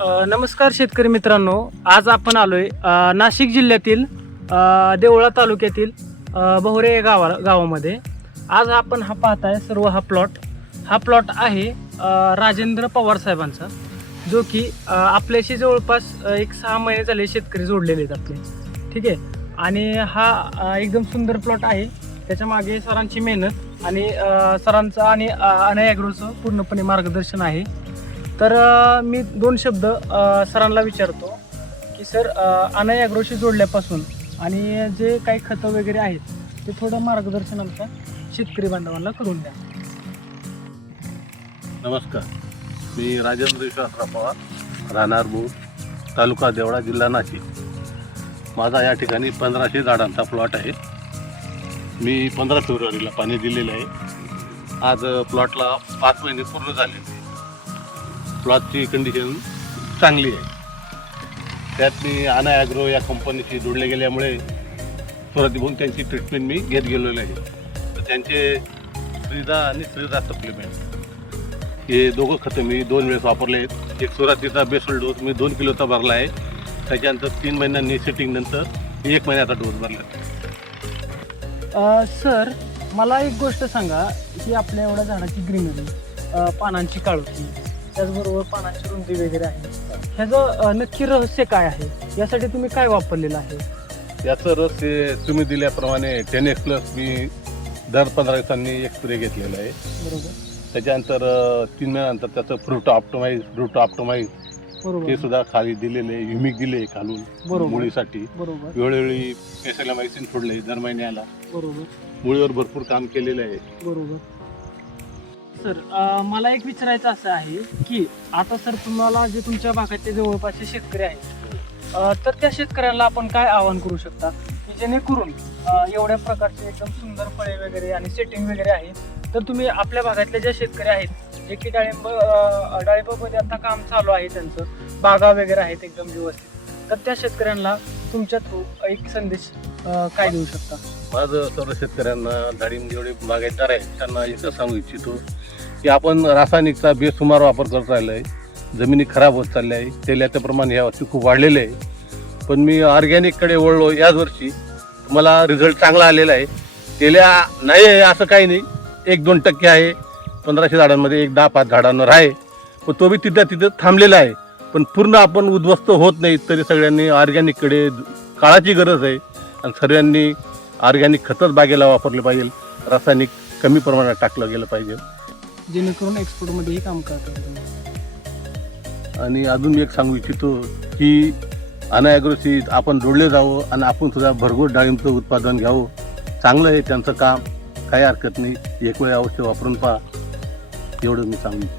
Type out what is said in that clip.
नमस्कार शेतकरी मित्रांनो. आज आपण आलोय नाशिक जिल्ह्यातील देवळा तालुक्यातील बहुरे या गावा गावामध्ये. आज आपण हा पाहताय सर्व हा प्लॉट हा प्लॉट आहे राजेंद्र पवार साहेबांचा जो की आपल्याशी जवळपास एक सहा महिने झाले शेतकरी जोडलेले आहेत आपले. ठीक आहे? आणि हा एकदम सुंदर प्लॉट आहे. त्याच्यामागे सरांची मेहनत आणि सरांचं आणि अनयाग्रोचं पूर्णपणे मार्गदर्शन आहे. तर मी दोन शब्द सरांना विचारतो की सर अनयाग्रोशी जोडल्यापासून आणि जे काही खतं वगैरे आहेत ते थोडं मार्गदर्शन आमच्या शेतकरी बांधवांना करून द्या. नमस्कार. मी राजेंद्र विश्वासराव पवार राहणार मूळ तालुका देवळा जिल्हा नाशिक. माझा या ठिकाणी पंधराशे झाडांचा प्लॉट आहे. मी पंधरा फेब्रुवारीला पाणी दिलेलं आहे. आज प्लॉटला पाच महिने पूर्ण झाले. प्लॉटची कंडिशन चांगली आहे. त्यात मी आना ॲग्रो या कंपनीशी जोडले गेल्यामुळे सुरुवातीपासून त्यांची ट्रीटमेंट मी घेत गेलेलो आहे. तर त्यांचे श्रीदा आणि श्रीदा सप्लिमेंट हे दोघं खतं मी दोन वेळेस वापरले आहेत. एक सुरुवातीचा बेसल डोस मी दोन किलोचा भरला आहे. त्याच्यानंतर तीन महिन्यांनी सेटिंग नंतर एक महिन्याचा डोस भरला सर मला एक गोष्ट सांगा की आपल्या एवढ्या झाडाची ग्रीनरी पानांची काळोखी. त्याचबरोबर पानांची रुंदी वगैरे आहे. ह्याचं अ, नक्की रहस्य काय आहे? यासाठी तुम्ही काय वापरलेलं आहे? याचं रस हे तुम्ही दिल्याप्रमाणे टेन एक्स प्लस मी दर पंधरा दिवसांनी एक स्प्रे घेतलेला आहे. बरोबर. त्याच्यानंतर अं, तीन महिन्यानंतर त्याचं फ्रूट ऑप्टोमाइज फ्रूट ऑप्टोमाइज ते बरोबर सुद्धा खाली दिलेले युमिक दिले खालून बरोबर. मुळीसाठी. बरोबर. वेळोवेळी पेसायला मॅक्सिन सोडले दर महिन्याला. बरोबर. मुळीवर भरपूर काम केलेलं आहे. बरोबर. सर मला एक विचारायचं असं आहे की आता सर तुम्हाला जे तुमच्या भागाचे जवळपासचे शेतकरी आहेत तर त्या शेतकऱ्यांना आपण काय आवाहन करू शकता? की जेणेकरून एवढ्या प्रकारचे एकदम सुंदर फळे वगैरे आणि सेटिंग वगैरे आहे तर तुम्ही आपल्या भागातले जे शेतकरी आहेत जे की डाळिंब डाळिंबामध्ये आता काम चालू आहे त्यांचं बागा वगैरे आहेत एकदम व्यवस्थित तर त्या शेतकऱ्यांना तुमच्या थ्रू एक संदेश काय देऊ शकता? माझं सर्व शेतकऱ्यांना डाळिंब जेवढे बागायतदार आहेत त्यांना एकच सांगू इच्छितो. की आपण रासायनिकचा बेसुमार वापर करत राहिलो आहे जमिनी खराब होत चालल्या आहे तेलाचं प्रमाण या वर्षी खूप वाढलेलं आहे. पण मी ऑर्गॅनिककडे वळलो याच वर्षी. मला रिझल्ट चांगला आलेला आहे. तेल्या नाही आहे असं काही नाही. एक दोन टक्के आहे. पंधराशे झाडांमध्ये एक दहा पाच झाडांवर आहे. पण तो बी तिथं तिथं थांबलेला आहे. पण पूर्ण आपण उद्ध्वस्त होत नाही तरी सगळ्यांनी ऑर्गॅनिककडे काळाची गरज आहे. आणि सर्वांनी ऑर्गॅनिक खतच बागेला वापरले पाहिजे. रासायनिक कमी प्रमाणात टाकलं गेलं पाहिजे. जेणेकरून एक्सपोर्टमध्येही काम करता आणि अजून मी एक सांगू इच्छितो की अनायग्रोशी आपण जोडले जावं आणि आपण सुद्धा भरघोस डाळिंबचं उत्पादन घ्यावं. चांगलं आहे त्यांचं काम. काही हरकत नाही. एक वेळ अवश्य वापरून पहा. एवढं मी सांगू